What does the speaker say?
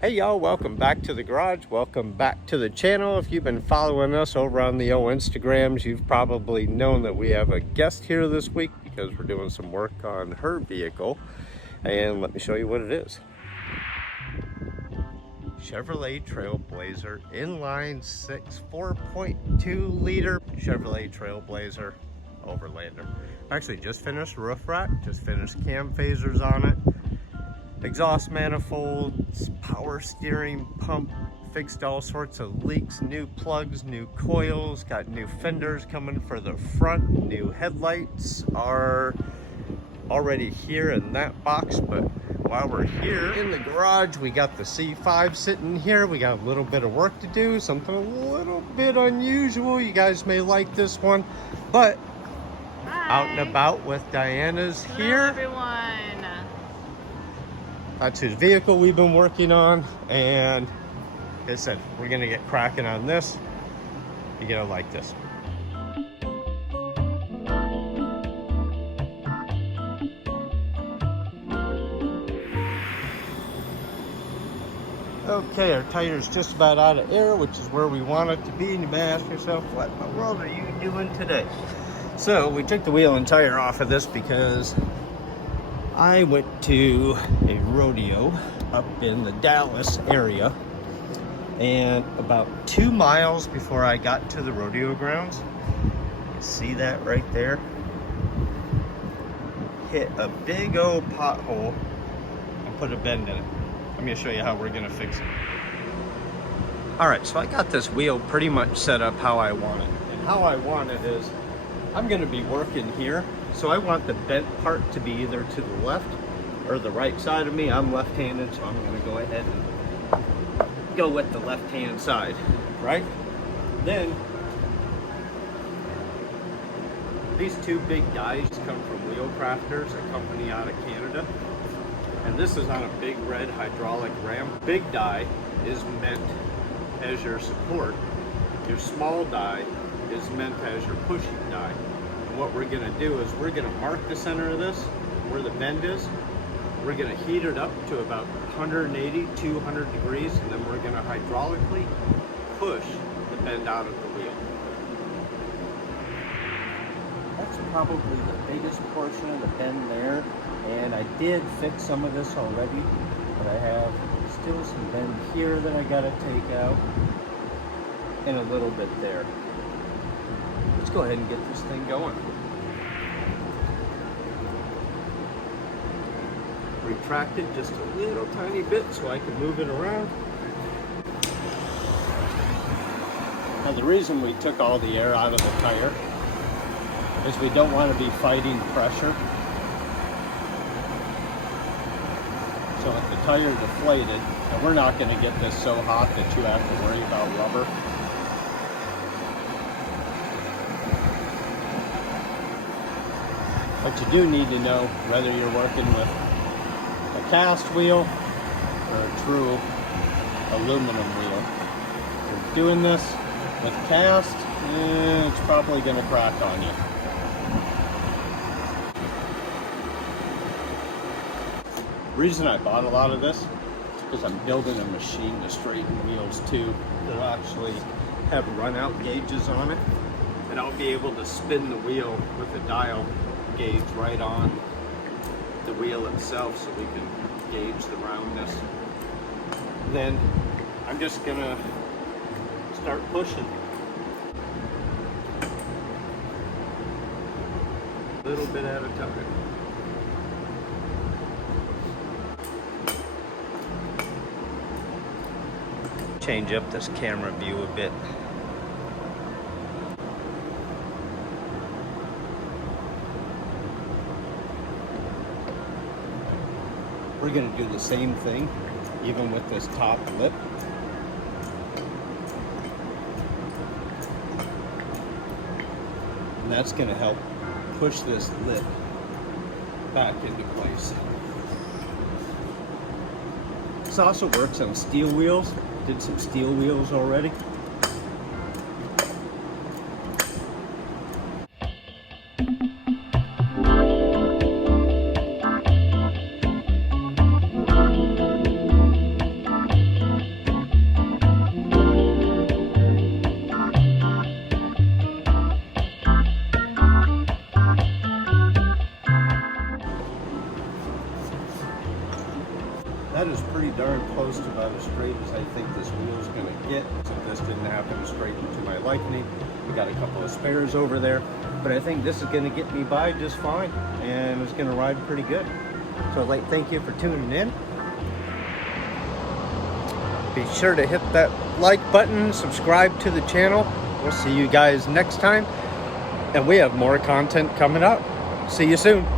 Hey y'all, welcome back to the garage. Welcome back to the channel. If you've been following us over on the Instagrams, you've probably known that we have a guest here this week because we're doing some work on her vehicle. And let me show you what it is. Chevrolet Trailblazer inline 6 4.2 liter Chevrolet Trailblazer Overlander. Actually just finished roof rack, just finished cam phasers on it. Exhaust manifolds, power steering pump, fixed all sorts of leaks, new plugs, new coils, got new fenders coming for the front, new headlights are already here in that box. But while we're here in the garage, we got the C5 sitting here. We got a little bit of work to do, something a little bit unusual. You guys may like this one, but Hi. Out and about with Diana's Hello, here. everyone. That's his vehicle we've been working on, and like I said, we're gonna get cracking on this. You're gonna like this. Okay, our tire's just about out of air, which is where we want it to be, and you may ask yourself, what in the world are you doing today? So we took the wheel and tire off of this because I went to a rodeo up in the Dallas area, and about 2 miles before I got to the rodeo grounds, you see that right there? Hit a big old pothole and put a bend in it. Let me show you how we're gonna fix it. All right, so I got this wheel pretty much set up how I want it. And how I want it is, I'm gonna be working here. So I want the bent part to be either to the left or the right side of me. I'm left-handed, so I'm gonna go ahead and go with the left-hand side, right? Then, these two big dies come from Wheel Crafters, a company out of Canada. And this is on a big red hydraulic ram. Big die is meant as your support. Your small die is meant as your pushing die. What we're gonna do is we're gonna mark the center of this, where the bend is. We're gonna heat it up to about 180, 200 degrees, and then we're gonna hydraulically push the bend out of the wheel. That's probably the biggest portion of the bend there, and I did fix some of this already, but I have still some bend here that I gotta take out, and a little bit there. Let's go ahead and get this thing going. Retract it just a little tiny bit so I can move it around. Now the reason we took all the air out of the tire is we don't want to be fighting pressure. So if the tire deflated, and we're not going to get this so hot that you have to worry about rubber. But you do need to know whether you're working with a cast wheel or a true aluminum wheel. If you're doing this with cast, it's probably going to crack on you. The reason I bought a lot of this is because I'm building a machine to straighten wheels too. That'll actually have run-out gauges on it, and I'll be able to spin the wheel with the dial gauge right on the wheel itself so we can gauge the roundness. Then I'm just gonna start pushing a little bit at a time. Change up this camera view a bit. We're going to do the same thing, even with this top lip. And that's going to help push this lip back into place. This also works on steel wheels. Did some steel wheels already. it. So if this didn't happen straight into my liking, we got a couple of spares over there. But I think this is going to get me by just fine, and it's going to ride pretty good. So I'd like to thank you for tuning in. Be sure to hit that like button, subscribe to the channel. We'll see you guys next time. And we have more content coming up. See you soon.